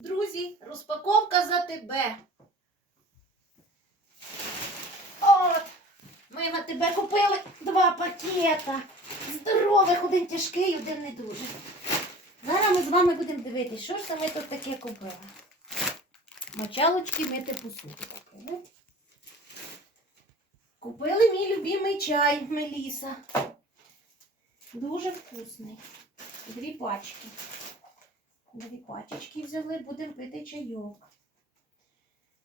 Друзі, розпаковка за тебе. От, ми на тебе купили два пакета. Здорових, один тяжкий, один не дуже. Зараз ми з вами будемо дивитися, що ж ми тут таке купили. Мочалочки мити посуду купили. Купили мій любимий чай Меліса. Дуже вкусний. Дві пачки. Дві пачечки взяли, будемо пити чайок.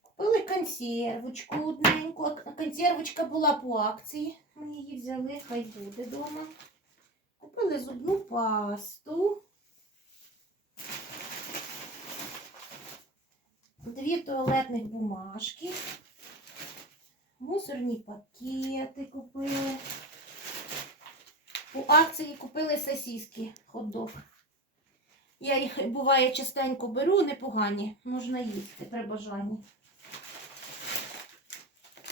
Купили консервочку одненьку. Консервочка була по акції. Ми її взяли, хай буде вдома. Купили зубну пасту. Дві туалетних бумажки. Мусорні пакети купили. У акції купили сосиски, хот-дог. Я їх буває частенько беру, непогані, можна їсти при бажанні.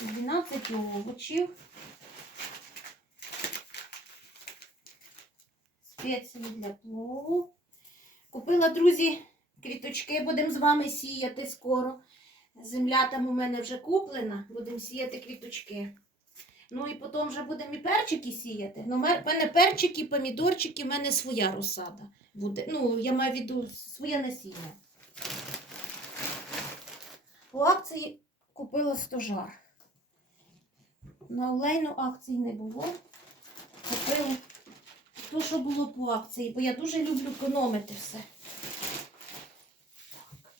12 овочів. Спеції для плову. Купила, друзі, квіточки, будемо з вами сіяти скоро. Земля там у мене вже куплена, будемо сіяти квіточки. Ну і потім вже будемо і перчики сіяти. Ну, в мене перчики, помідорчики, в мене своя розсада буде. Ну, я маю в виду своє насіння. По акції купила стожар. На олейну акції не було. Купила те, що було по акції, бо я дуже люблю економити все. Так.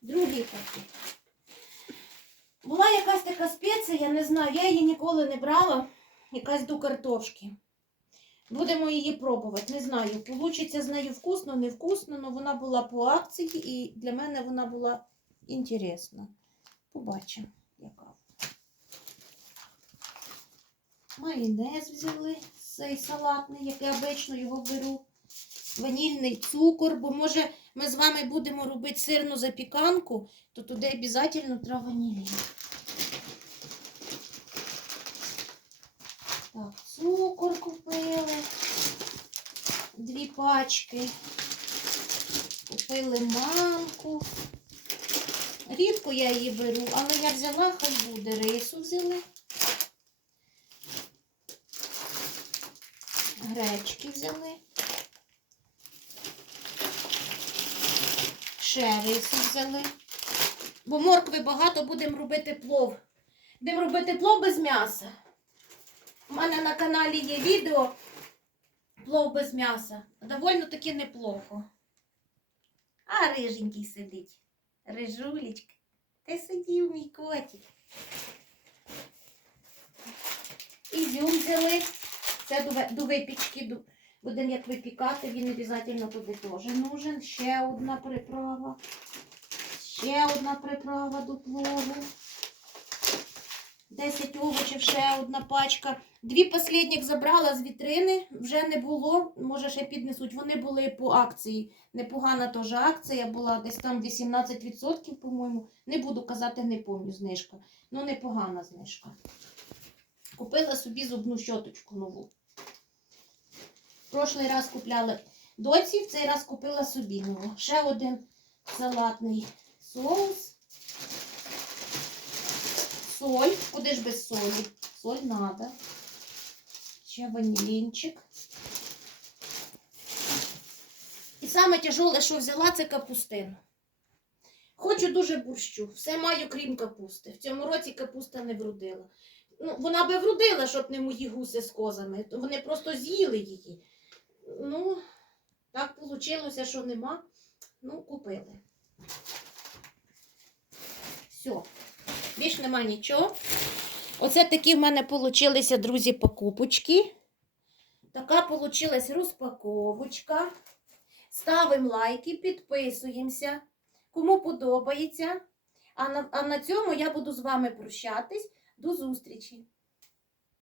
Другий пакет. Була якась така спеція, я не знаю, я її ніколи не брала. Якась до картошки. Будемо її пробувати. Не знаю, получиться з нею вкусно, не вкусно, але вона була по акції і для мене вона була інтересна. Побачимо, яка. Майонез взяли цей салатний, як я обично його беру. Ванільний цукор, бо може ми з вами будемо робити сирну запіканку, то туди обов'язково треба ванілін. Так, цукор купили. Дві пачки. Купили манку. Рідко я її беру, але я взяла, хай буде. Рису взяли. Гречки взяли. Ще рису взяли. Бо моркви багато будемо робити плов. Будемо робити плов без м'яса. У мене на каналі є відео плов без м'яса. Довольно таки неплохо. А риженький сидить. Рижулечка. Ти сидів, мій котик. Ізюм взяли. Це до, випічки. Будемо як випікати, він обов'язково туди теж нужен. Ще одна приправа. Ще одна приправа до плову. 10 овочів, ще одна пачка. Дві останніх забрала з вітрини, вже не було, може ще піднесуть. Вони були по акції. Непогана теж акція була, десь там 18%, по-моєму. Не буду казати, не пам'ятаю знижка. Ну, непогана знижка. Купила собі зубну щоточку нову. Прошлий раз купляла доці, в цей раз купила собі нову. Ще один салатний соус. Соль. Куди ж без солі? Соль надо. Ще ванілінчик. І саме тяжоле, що взяла, це капустину. Хочу дуже борщу. Все маю, крім капусти. В цьому році капуста не вродила. Ну, вона би вродила, щоб не мої гуси з козами. Вони просто з'їли її. Ну, так вийшло, що нема. Ну, купили. Все. Більш нема нічого. Оце такі в мене получилися, друзі, покупочки. Така получилась розпаковочка. Ставимо лайки, підписуємося. Кому подобається. А на, а на цьому я буду з вами прощатись. До зустрічі!